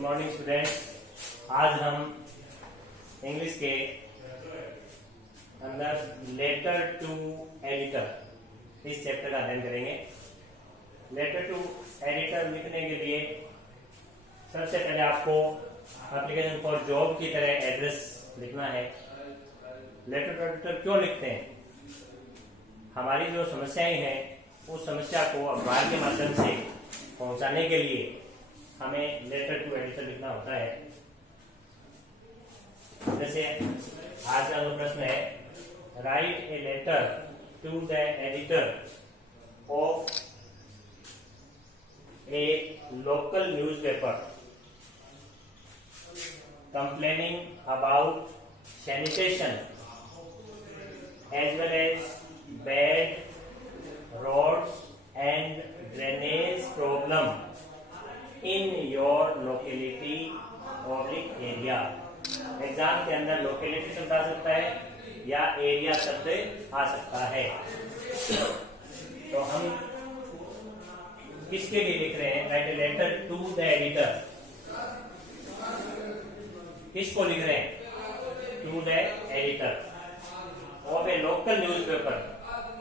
Good morning students. आज हम English के अंदर लेटर टू एडिटर इस चैप्टर का अध्ययन करेंगे। लेटर टू एडिटर लिखने के लिए सबसे पहले आपको एप्लीकेशन फॉर जॉब की तरह एड्रेस लिखना है। लेटर टू एडिटर क्यों लिखते हैं? हमारी जो समस्याएं हैं उस समस्या को अखबार के माध्यम से पहुंचाने के लिए हमें लेटर टू एडिटर लिखना होता है। जैसे आज का जो प्रश्न है, write a letter to the editor of a local newspaper complaining about sanitation as well as bad roads and drainage problem in your locality oblique area। Exam के अंदर लोकेलिटी शब्द आ सकता है या एरिया शब्द आ सकता है। तो हम किसके लिए लिख रहे हैं? Write a letter to the editor. किसको लिख रहे हैं? To the editor of a local newspaper,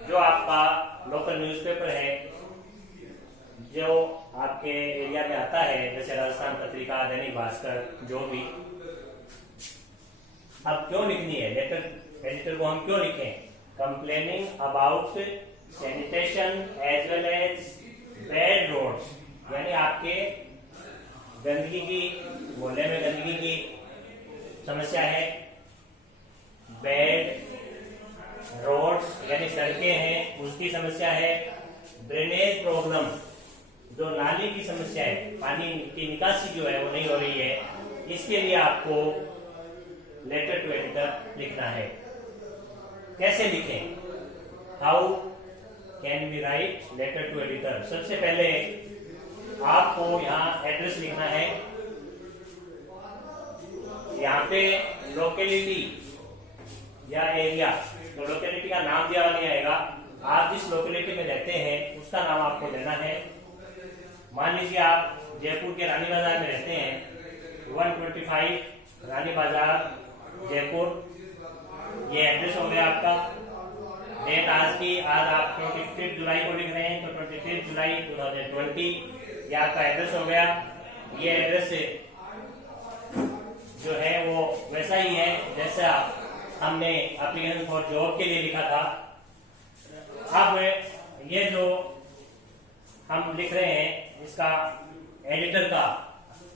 जो आपका लोकल न्यूज़पेपर है जो आपके एरिया में आता है, जैसे राजस्थान पत्रिका, दैनिक भास्कर, जो भी। अब क्यों लिखनी है लेटर एडिटर को? हम क्यों लिखें? Complaining about sanitation as well as bad roads, यानी आपके गंदगी की, मोहल्ले में गंदगी की समस्या है, बैड रोड्स यानी सड़कें हैं उसकी समस्या है, ड्रेनेज प्रॉब्लम जो नाली की समस्या है, पानी की निकासी जो है वो नहीं हो रही है, इसके लिए आपको लेटर टू एडिटर लिखना है। कैसे लिखें? How can we write letter to editor? सबसे पहले आपको यहाँ एड्रेस लिखना है। यहाँ पे लोकेलिटी या एरिया, तो लोकेलिटी का नाम दिया नहीं आएगा। आप जिस लोकेलिटी में रहते हैं उसका नाम आपको देना है। मान लीजिए आप जयपुर के रानी बाजार में रहते हैं, 125 रानी बाजार जयपुर, ये एड्रेस हो गया आपका। डेट आज की, आज आप 25 जुलाई को लिख रहे हैं, तो 25 जुलाई 2020 ये आपका एड्रेस हो गया। ये एड्रेस जो है वो वैसा ही है जैसा हमने एप्लीकेशन फॉर जॉब के लिए लिखा था। अब ये जो हम लिख रहे हैं इसका एडिटर का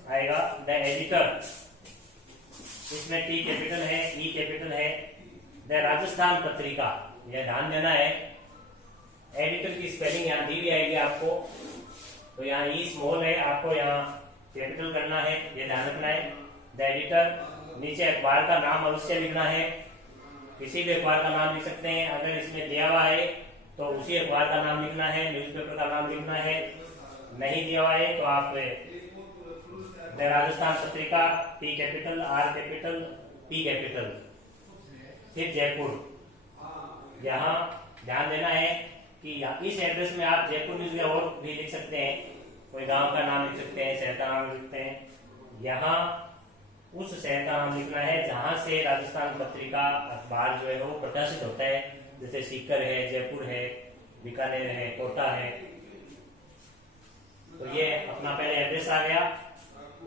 आएगा द एडिटर, इसमें टी कैपिटल है, ई कैपिटल है। द राजस्थान पत्रिका, यह ध्यान देना है। एडिटर की स्पेलिंग यहाँ दी हुई आएगी आपको, तो यहाँ ई स्मॉल है, आपको यहाँ कैपिटल करना है, ये ध्यान रखना है। द एडिटर, नीचे अखबार का नाम अवश्य लिखना है। किसी भी अखबार का नाम लिख सकते हैं, अगर इसमें दिया हुआ है तो उसी अखबार का नाम लिखना है, न्यूज़पेपर का नाम लिखना है। नहीं दिया हुआ है तो आप द राजस्थान पत्रिका, T capital, are capital, P capital, फिर जयपुर। यहाँ ध्यान देना है कि इस एड्रेस में आप जयपुर न्यूज़ या और भी लिख सकते हैं, कोई गांव का नाम लिख सकते हैं, शहर का नाम लिख सकते हैं। यहाँ उस शहर का नाम लिखना है जहां से राजस्थान पत्रिका अखबार जो है वो प्रकाशित होता है, जैसे सीकर है, जयपुर है, बीकानेर है, कोटा है। तो ये अपना पहले एड्रेस आ गया,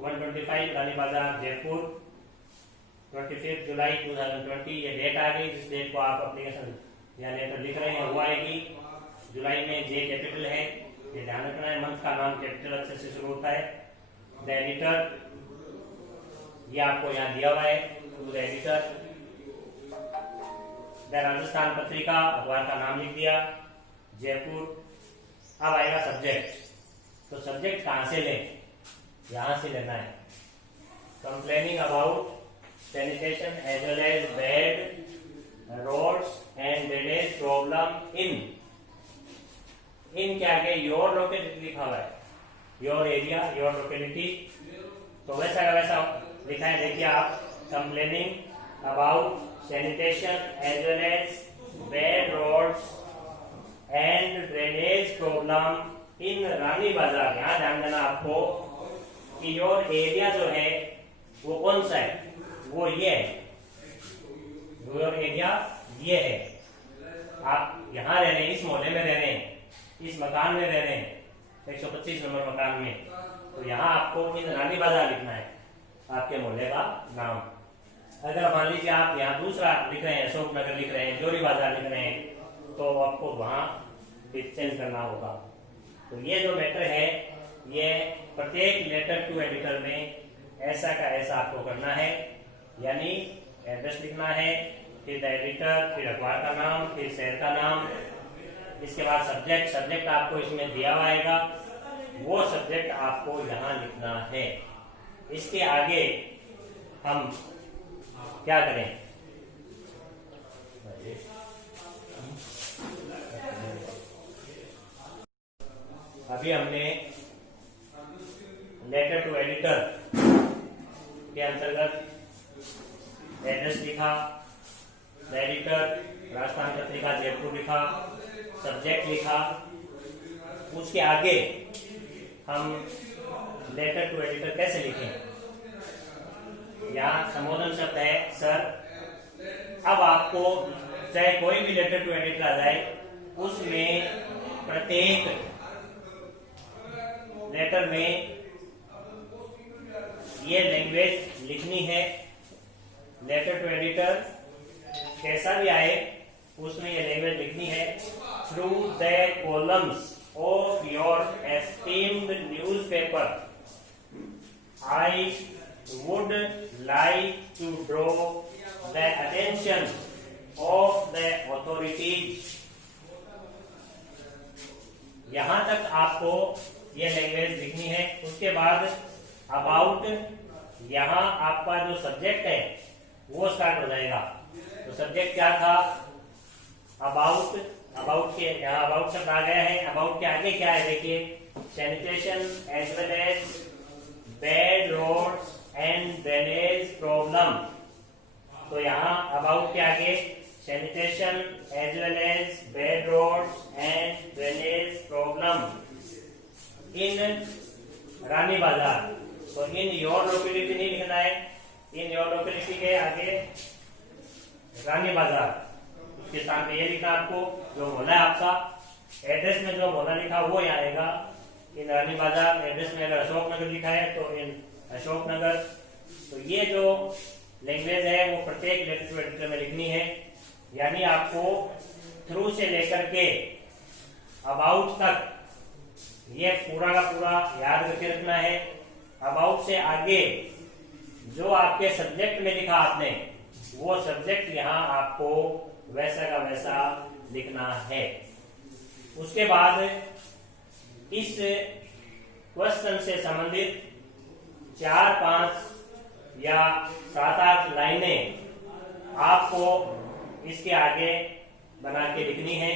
125 रानी बाजार जयपुर, 25 जुलाई 2020 ये डेट आ गई। जिस डेट को आप एप्लीकेशन या लेटर लिख रहे हैं वो आएगी। जुलाई में जे कैपिटल है, ये ध्यान रखना है। मंथ का नाम कैपिटल अक्षर से शुरू होता है। द एडिटर, ये आपको यहाँ दिया हुआ है, to the editor. The Rajasthan Patrika, अखबार का नाम लिख दिया, जयपुर। अब आएगा सब्जेक्ट, तो सब्जेक्ट कहाँ से लें? यहाँ से लेना है। Complaining about sanitation as well as bad roads and drainage problem in के आगे योर लोकेलिटी लिखा हुआ है, योर एरिया, योर लोकेलिटी। तो वैसा का वैसा लिखा है, देखिए आप। Complaining about sanitation as well as bad roads and drainage problem in Rani Bazar. यहाँ ध्यान देना आपको कि योर एरिया जो है वो कौन सा है, वो ये है, योर एरिया ये है। आप यहाँ रह रहे हैं, इस मोहल्ले में रह रहे हैं, इस मकान में रह रहे हैं, 125 नंबर मकान में, तो यहाँ आपको इन रानी बाजार लिखना है, आपके मोहल्ले का नाम। अगर मान लीजिए आप यहाँ दूसरा लिख रहे हैं, अशोक नगर लिख रहे हैं, जोरी बाजार लिख रहे हैं, तो आपको वहाँ चेंज करना होगा। तो ये जो लेटर है, ये प्रत्येक लेटर टू एडिटर में ऐसा का ऐसा आपको करना है, यानी एड्रेस लिखना है, फिर द एडिटर, फिर अखबार का नाम, फिर शहर का नाम, इसके बाद सब्जेक्ट आपको इसमें दिया हुआ आएगा, वो सब्जेक्ट आपको यहाँ लिखना है। इसके आगे हम क्या करें, अभी हमने लेटर टू एडिटर के अंतर्गत एड्रेस लिखा, एडिटर राजस्थान पत्रिका जयपुर लिखा, सब्जेक्ट लिखा। उसके आगे हम लेटर टू एडिटर कैसे लिखें, यहाँ संबोधन शब्द है सर। अब आपको चाहे कोई भी लेटर टू एडिटर आ जाए, उसमें प्रत्येक लेटर में ये लैंग्वेज लिखनी है। लेटर टू एडिटर कैसा भी आए, उसमें ये लैंग्वेज लिखनी है। Through the columns of your esteemed newspaper, I would like to draw the attention of the authorities. यहां तक आपको ये लैंग्वेज लिखनी है। उसके बाद अबाउट, यहाँ आपका जो सब्जेक्ट है वो स्टार्ट हो जाएगा। तो सब्जेक्ट क्या था, अबाउट, अबाउट के यहाँ अबाउट शब्द आ गया है। अबाउट के आगे क्या है देखिए, sanitation as well as bad roads and drainage problem. तो यहाँ अबाउट के आगे sanitation as well as bad roads and drainage problem in Rani Bazar. तो इन योर लोकेलिटी नहीं लिखना है, इन योर लोकेलिटी के आगे रानी बाजार, उसके सामने ये लिखा आपको जो बोला है आपका। एड्रेस में जो बोला लिखा वो यहाँ आएगा, इन रानी बाजार। एड्रेस में अगर अशोक नगर लिखा है तो इन अशोक नगर। तो ये जो लैंग्वेज है वो प्रत्येक लेटर टू एडिटर में लिखनी है, यानी आपको थ्रू से लेकर के अबाउट तक ये पूरा का पूरा याद करके रखना है। अबाउट से आगे जो आपके सब्जेक्ट में लिखा आपने, वो सब्जेक्ट यहाँ आपको वैसा का वैसा लिखना है। उसके बाद इस क्वेश्चन से संबंधित 4, 5 या 7, 8 लाइनें आपको इसके आगे बना के लिखनी है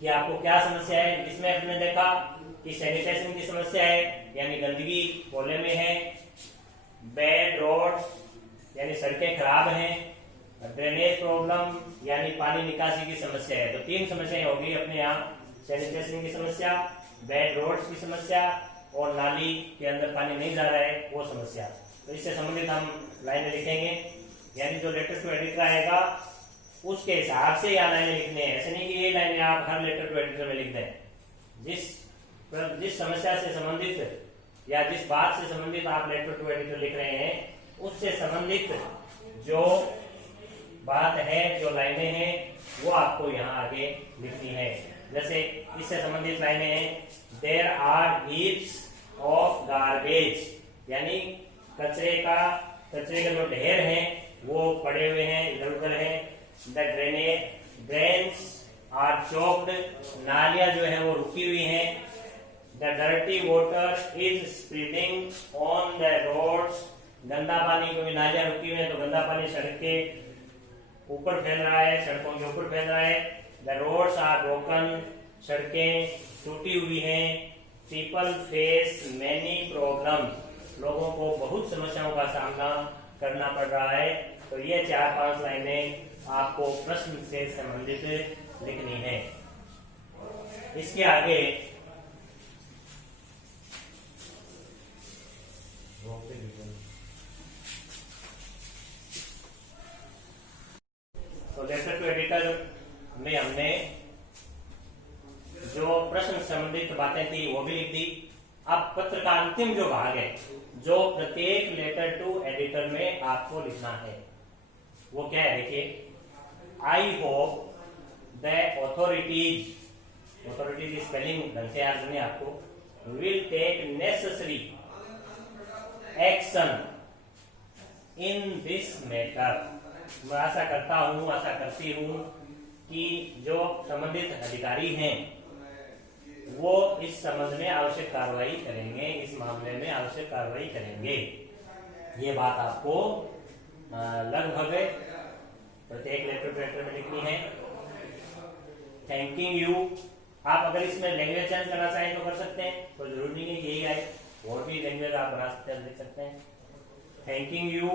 कि आपको क्या समस्या है। इसमें आपने देखा कि सैनिटेशन की समस्या है, यानी गंदगी मोहल्ले में है, बैड रोड्स यानी सड़कें खराब हैं, ड्रेनेज प्रॉब्लम यानी पानी निकासी की समस्या है। तो 3 समस्याएं होगी अपने यहाँ, सैनिटेशन की समस्या, बैड रोड्स की समस्या और नाली के अंदर पानी नहीं जा रहा है वो समस्या। तो इससे संबंधित हम लाइनें लिखेंगे, यानी जो लेटर टू एडिटर आएगा उसके हिसाब से यह लाइनें लिखने हैं। ऐसे नहीं कि ये लाइनें आप हर लेटर टू एडिटर में लिख दें। जिस समस्या से संबंधित या जिस बात से संबंधित आप लेटर टू एडिटर लिख रहे हैं, उससे संबंधित जो बात है, जो लाइनें हैं, वो आपको यहाँ आगे लिखनी है। जैसे इससे संबंधित लाइनें हैं, there are heaps of garbage, यानी कचरे के जो ढेर हैं वो पड़े हुए हैं, इधर उधर हैं। द ड्रेन्स आर चोक्ड, नालियां जो है वो रुकी हुई हैं। The dirty water is spreading on the roads, गंदा पानी, क्योंकि नालियां रुकी हुई हैं तो गंदा पानी सड़क के ऊपर फैल रहा है, सड़कों के ऊपर फैल रहा है। द रोड्स आर ब्रोकन, सड़कें टूटी हुई हैं। पीपल फेस मेनी प्रॉब्लम्स, लोगों को बहुत समस्याओं का सामना करना पड़ रहा है। तो ये 4-5 लाइनें आपको प्रश्न से संबंधित लिखनी है। इसके आगे तो लेटर टू एडिटर में हमने जो प्रश्न संबंधित बातें थी वो भी लिख दी। अब पत्र का अंतिम जो भाग है, जो प्रत्येक लेटर टू एडिटर में आपको लिखना है, वो क्या है? देखिए, आई होप द ऑथोरिटीज की स्पेलिंग ढंग से याद करनी है आपको, will take necessary action in this matter. मैं आशा करता हूं, आशा करती हूं कि जो संबंधित अधिकारी हैं वो इस संबंध में आवश्यक कार्रवाई करेंगे, इस मामले में आवश्यक कार्रवाई करेंगे। ये बात आपको लगभग प्रत्येक लेटर टू एडिटर में लिखनी है। थैंकिंग यू, आप अगर इसमें लैंग्वेज चेंज करना चाहें तो कर सकते हैं, कोई जरूरी नहीं है यही आए, और भी लैंग्वेज आप बना सकते हैं, लिख सकते हैं। थैंकिंग यू,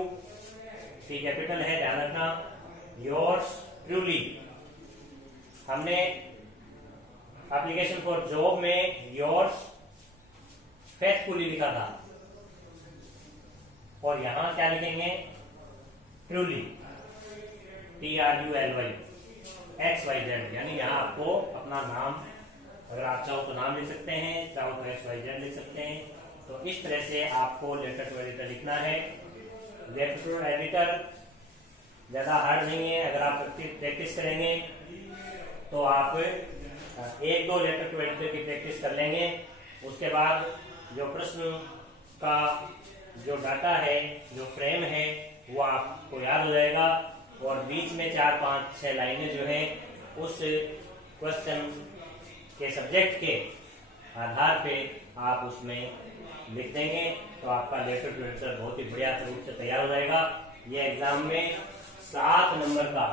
टी कैपिटल है, ध्यान रखना। योर्स ट्रूली, हमने एप्लीकेशन फॉर जॉब में योर्स फेथफुली लिखा था, और यहां क्या लिखेंगे? ट्रूली, TRULY XYZ, यानी यहाँ आपको अपना नाम, अगर आप चाहो तो नाम लिख सकते हैं, चाहो तो XYZ लिख सकते हैं। तो इस तरह से आपको लेटर टू एडिटर लिखना है। लेटर टू एडिटर ज्यादा हार्ड नहीं है, अगर आप प्रैक्टिस करेंगे तो आप एक दो लेटर टू एडिटर की प्रैक्टिस कर लेंगे। उसके बाद जो प्रश्न का जो डाटा है, जो फ्रेम है, वो आपको याद हो जाएगा, और बीच में 4, 5, 6 लाइनें जो है उस क्वेश्चन के सब्जेक्ट के आधार पे आप उसमें लिख देंगे, तो आपका लेटर टू एडिटर बहुत ही बढ़िया रूप से तैयार हो जाएगा। ये एग्जाम में 7 नंबर का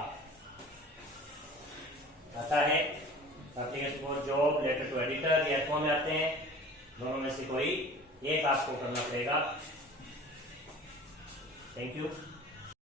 आता है। Application for job, letter to editor, ये कौन आते हैं, दोनों में से कोई एक आपको करना पड़ेगा। Thank you.